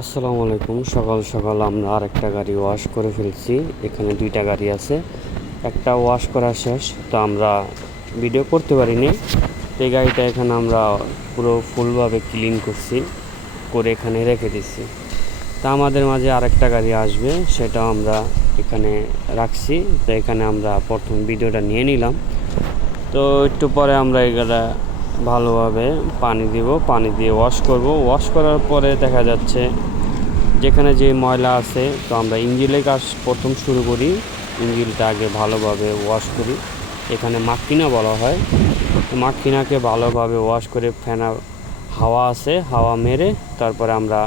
আসসালামু আলাইকুম। সকাল সকাল আমরা আরেকটা গাড়ি ওয়াশ করে ফেলছি। এখানে দুইটা গাড়ি আছে, একটা ওয়াশ করা শেষ, তো আমরা ভিডিও করতে পারিনি। এই গাড়িটা এখানে আমরা পুরো ফুলভাবে ক্লিন করছি, করে এখানে রেখে দিচ্ছি। তা আমাদের মাঝে আরেকটা গাড়ি আসবে, সেটা আমরা এখানে রাখছি। তো এখানে আমরা প্রথম ভিডিওটা নিয়ে নিলাম। তো একটু পরে আমরা এগুলা ভালোভাবে পানি দিব, পানি দিয়ে ওয়াশ করব। ওয়াশ করার পরে দেখা যাচ্ছে যেখানে যে ময়লা আছে, তো আমরা ইঞ্জিনের কাজ প্রথম শুরু করি। ইঞ্জিনটা আগে ভালোভাবে ওয়াশ করি, এখানে মাক্কিনা বলা হয়। মাক্কিনাকে ভালোভাবে ওয়াশ করে ফেনা হাওয়া আছে, হাওয়া মেরে তারপরে আমরা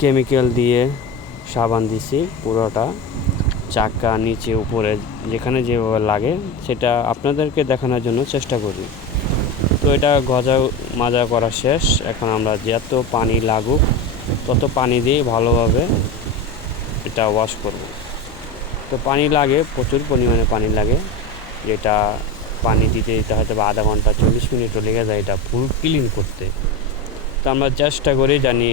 কেমিক্যাল দিয়ে সাবান দিছি পুরোটা, চাকা নিচে উপরে যেখানে যেভাবে লাগে সেটা আপনাদেরকে দেখানোর জন্য চেষ্টা করি। তো এটা মাজা করা শেষ। এখন আমরা যত পানি লাগুক তত পানি দিয়ে ভালোভাবে এটা ওয়াশ করব। তো পানি লাগে, প্রচুর পরিমাণে পানি লাগে, যেটা পানি দিতে দিতে হয়তো বা আধা ঘন্টা 40 মিনিটও লেগে যায় এটা ফুল ক্লিন করতে। তো আমরা চেষ্টা করি জানি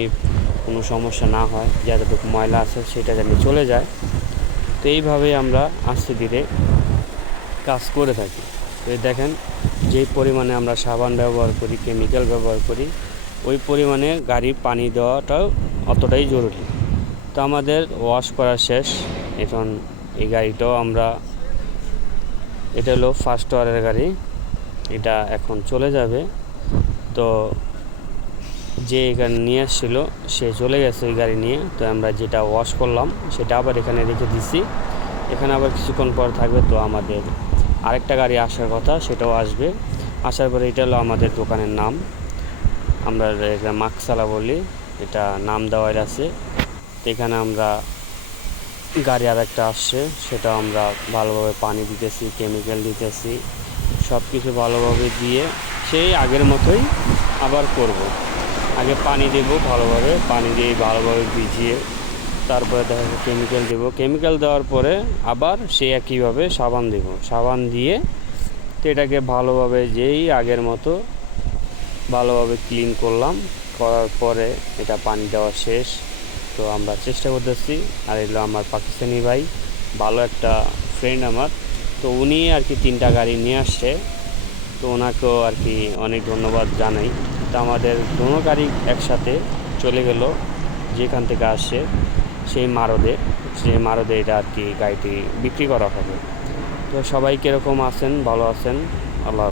কোনো সমস্যা না হয়, যতটুকু ময়লা আছে সেটা জানি চলে যায়। তো এইভাবেই আমরা আস্তে ধীরে কাজ করে থাকি। তো দেখেন, যেই পরিমাণে আমরা সাবান ব্যবহার করি, কেমিক্যাল ব্যবহার করি, ওই পরিমাণে গাড়ির পানি দেওয়াটাও অতটাই জরুরি। তো আমাদের ওয়াশ করা শেষ। এখন এই গাড়িটাও আমরা, এটা হলো ফার্স্ট ওয়ারের গাড়ি, এটা এখন চলে যাবে। তো যে এখানে নিয়ে আসছিলো সে চলে গেছে ওই গাড়ি নিয়ে। তো আমরা যেটা ওয়াশ করলাম সেটা আবার এখানে রেখে দিছি, এখানে আবার কিছুক্ষণ পর থাকবে। তো আমাদের আরেকটা গাড়ি আসার কথা, সেটাও আসবে। আসার পরে এটা হলো আমাদের দোকানের নাম, আমরা এটা মাকসালা বলি, এটা নাম দেওয়ার আছে। এখানে আমরা গাড়ি আরেকটা আসছে, সেটা আমরা ভালোভাবে পানি দিতেছি, কেমিক্যাল দিতেছি, সব কিছু ভালোভাবে দিয়ে সেই আগের মতোই আবার করব। আগে পানি দেব, ভালোভাবে পানি দিয়ে ভালোভাবে ভিজিয়ে তারপরে দেখা যাচ্ছে কেমিক্যাল দেব। কেমিক্যাল দেওয়ার পরে আবার সেই একইভাবে সাবান দেব, সাবান দিয়ে তো এটাকে ভালোভাবে যেই আগের মতো ভালোভাবে ক্লিন করলাম। করার পরে এটা পানি দেওয়া শেষ। তো আমরা চেষ্টা করতেছি। আর এগুলো আমার পাকিস্তানি ভাই, ভালো একটা ফ্রেন্ড আমার। তো উনি আর কি 3টা গাড়ি নিয়ে আসছে, তো ওনাকেও আর কি অনেক ধন্যবাদ জানাই। তো আমাদের দুটো গাড়ি একসাথে চলে গেল যেখান থেকে আসছে সেই মারদে এটা আর কি গাড়িটি বিক্রি করা হবে। তো সবাই কীরকম আছেন? ভালো আছেন? আল্লাহ।